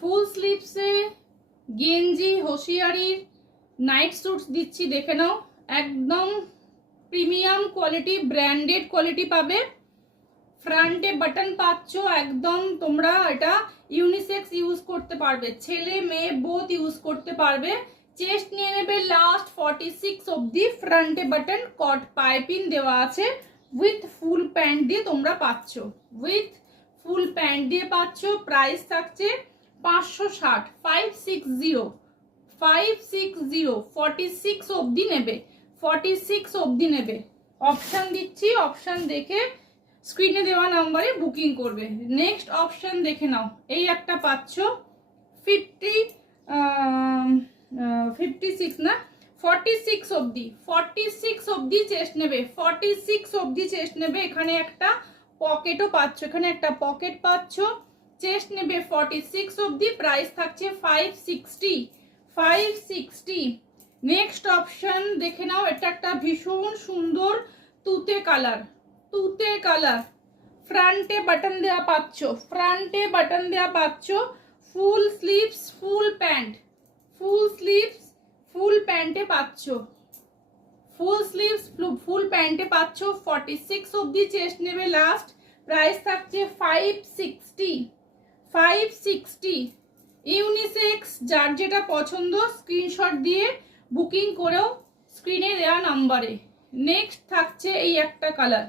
ফুল স্লিভসে গেঞ্জি হোশিয়ারির night suits দিচ্ছি, দেখে নাও। একদম প্রিমিয়াম কোয়ালিটি, ব্র্যান্ডেড কোয়ালিটি পাবে। ফ্রন্টে বাটন পাচ্ছ, একদম তোমরা এটা ইউনিসেক্স ইউজ করতে পারবে, ছেলে মেয়ে বোথ ইউজ করতে পারবে। চেস্ট নিয়ে নেবে লাস্ট 46 অবধি। ফ্রন্টে বাটন কট পাইপিং দেওয়া আছে, উইথ ফুল প্যান্ট দিয়ে তোমরা পাচ্ছ, উইথ ফুল প্যান্ট দিয়ে পাচ্ছ। প্রাইস থাকছে 560, 560, 560, 46 অবধি নেবে, 46 অবধি নেবে। অপশান দিচ্ছি, অপশান দেখে স্ক্রিনে দেওয়া নাম্বারে বুকিং করবে। নেক্সট অপশান দেখে নাও, এই একটা পাচ্ছ 56 না 46 অবধি, 46 অবধি চেস্ট নেবে, 46 অবধি চেস্ট নেবে। এখানে একটা পকেটও পাচ্ছ, এখানে একটা পকেট পাচ্ছ। চেস্ট নেবে 46 অবধি, প্রাইস থাকছে 560, 560। নেক্সট অপশন দেখে নাও, এটা একটা ভীষণ সুন্দর তুতে কালার, তুতে কালার। ফ্রন্টে বাটন দেওয়া পাচ্ছ, ফ্রন্টে বাটন দেওয়া পাচ্ছ। Full sleeves full pant, full sleeves full প্যান্টে পাচ্ছ, ফুল স্লিভস ফুল প্যান্টে পাচ্ছ। 46 অবধি চেস্ট নেবে লাস্ট, প্রাইস থাকছে 560, 560। ইউনিসেক্স, যার যেটা পছন্দ স্ক্রিনশট দিয়ে বুকিং করেও স্ক্রিনে দেওয়া নাম্বারে। নেক্সট থাকছে এই একটা কালার,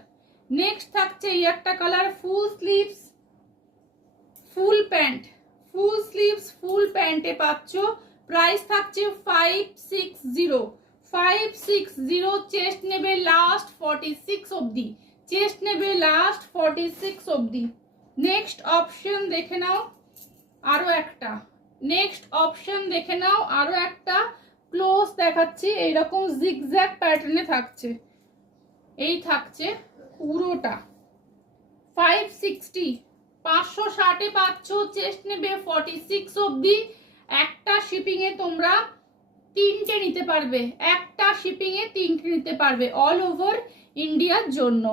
নেক্সট থাকছে এই একটা colour. Full sleeves full pant, full sleeves full প্যান্টে পাচ্ছ। প্রাইস থাকছে 560, 560। চেস্ট নেবে লাস্ট 46 অবধি, চেস্ট নেবে লাস্ট 46 অবধি। নেক্সট অপশন দেখে নাও আরো একটা, নেক্সট অপশন দেখে নাও আরো একটা। ক্লোজ দেখাচ্ছি, এইরকম জিগজ্যাগ প্যাটার্নে থাকছে, এই থাকছে পুরোটা। 560, 560 পাচ্ছ। চেস্ট নেবে 46 অবধি। একটা শিপিং এ তোমরা তিনটে নিতে পারবে, একটা শিপিং এ তিনটে নিতে পারবে, অল ওভার ইন্ডিয়ার জন্য।